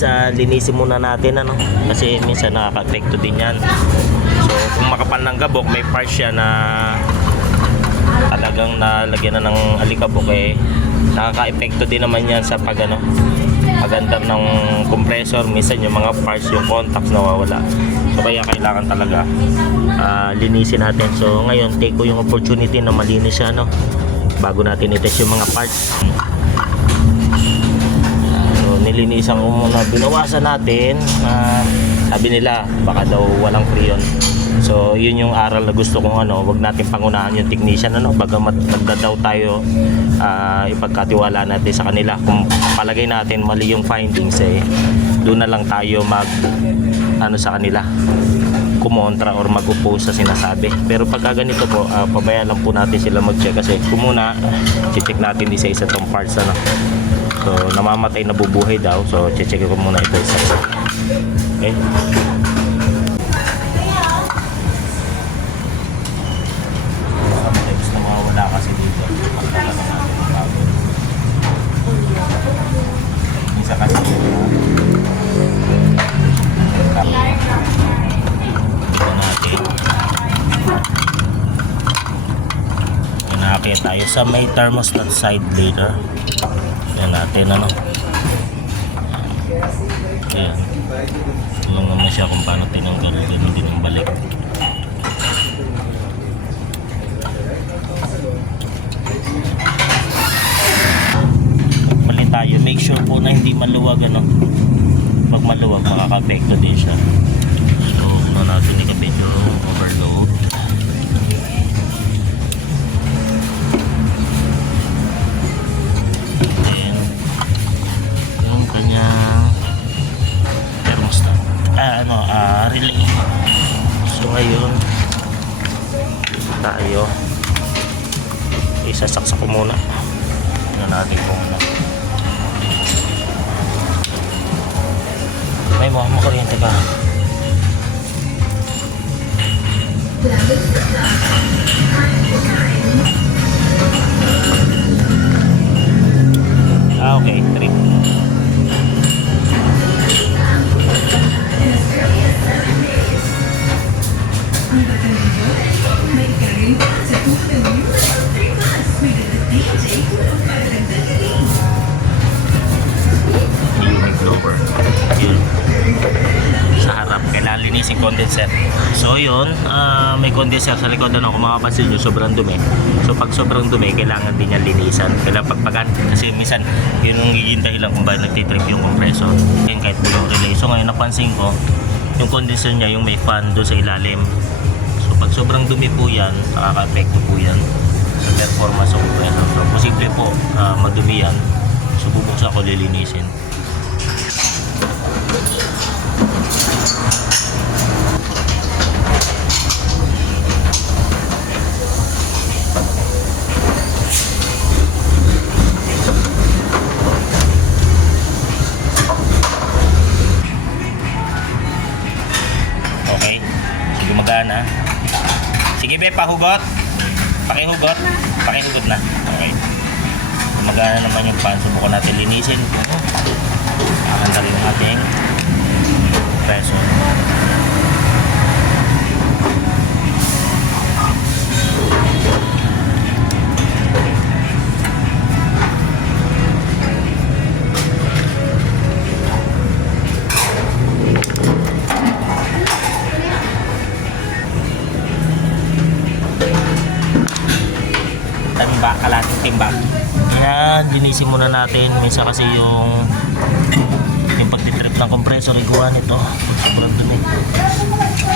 guys, linisin muna natin ano, kasi minsan nakaka-apekto din yan. So kung makapal ng gabok, may parts siya na talagang nalagyan na ng alikabok, nakaka-apekto din naman yan sa pagandar ng compressor. Minsan yung mga parts, yung contacts nawawala. So kaya kailangan talaga linisin natin. So ngayon take ko yung opportunity na malinis siya bago natin i-test yung mga parts. So nilinisan ko muna, binawasan natin. Sabi nila baka daw walang freon. So yun yung aral na gusto kong wag natin pangunahan yung technician bagamat magdadaw tayo, ipagkatiwala natin sa kanila. Kung palagay natin mali yung findings, doon na lang tayo sa kanila, kumontra or mag-oppose sa sinasabi. Pero pagka ganito po, pabayaan lang po natin sila mag-check, kasi kung muna check natin isa-isa tong parts so namamatay, nabubuhay daw, so check ko muna ito isa-isa. Okay, wala kasi dito. Pagkala na natin ang bago. Isa kasi dito natin. Inakit tayo sa may thermostat side later. Yan natin Ayan. Tulong naman siya kung paano tinanggal. Ganun din ang balik. Tayo, make sure po na hindi maluwag pag maluwag makaka-apekto din siya. So natin ikabit yung overload. Then yung kanyang thermostat, relay. So ngayon tayo isasaksak ko muna. Natin po may mga kuryente ka. Okay, trip. Blower. Yun. Sa harap, kailangan linisin condenser. So yun, may condenser sa likod. Kung makapansin nyo, sobrang dumi. So pag sobrang dumi, kailangan din yan linisan. Kailangan pagpagan. Kasi minsan, yun ang giging dahilan kung bakit nagtitrip yung compressor. Yan kahit po yung relay. So ngayon, napansin ko, yung condenser niya, yung may fan doon sa ilalim. So pag sobrang dumi po yan, nakaka-apekto po yan sa performance ng compressor. So posible po, madumi yan. So bubuksan ko, lilinisin. Okay, gumagana. Sige be, pahugot. Pakihugot na. Okay, gumagana naman yung pan. Subukan natin linisin. Handa rin yung ating compressor. Kalating timbang. Yan, linisin muna natin. Minsan kasi yung pagtitrip ng compressor, iguan ito. Sobrang dumi.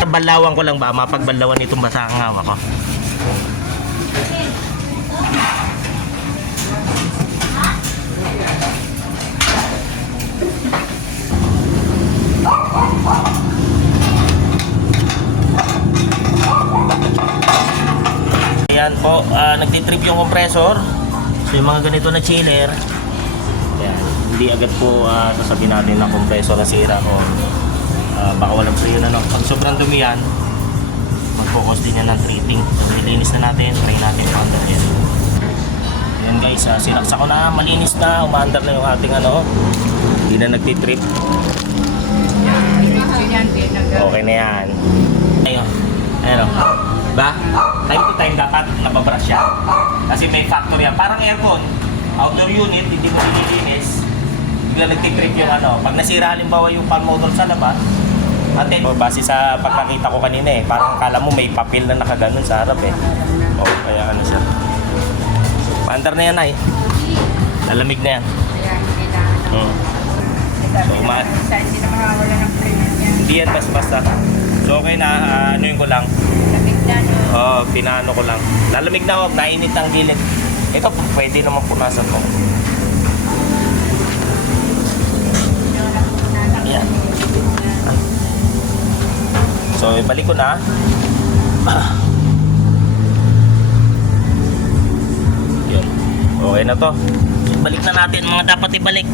Balawan ko lang ba? Mapagbalawan itong basa ang hawak ko. Ayan po, nagtitrip yung compressor. So yung mga ganito na chiller, ayan, hindi agad po sasabihin natin na compressor na sira o baka walang freon Pag sobrang dumi yan, mag-focus din yan ng treating. So ilinis na natin, try natin under yan. Ayan guys, sinaksa ko na, malinis na, umaandar na yung ating Hindi na nagtitrip. Okay na yan. Ayun. Ayun. Ba? Time to time dapat nababrush siya. Kasi may factor yan. Parang aircon. Outdoor unit, hindi mo nililinis. Bigla nagtitrip yung ano. Pag nasira halimbawa yung fan motor sa labas, ate, base sa pagkakita ko kanina eh, parang kala mo may papel na nakaganon sa harap eh. Oh, kaya ano siya. Paandar na yan ay. Lalamig na yan. So, Hindi naman nakawala ng premium yan. hindi yan basta. So, okay na, ano yung ko lang. Lamig na, no? Oo, pinaano ko lang. Lalamig na, huwag nainit ang gilid. Ito, pwede naman punasan mo. Ayan. So, ibalik ko na. Yun. Okay na to. Balik na natin mga dapat ibalik.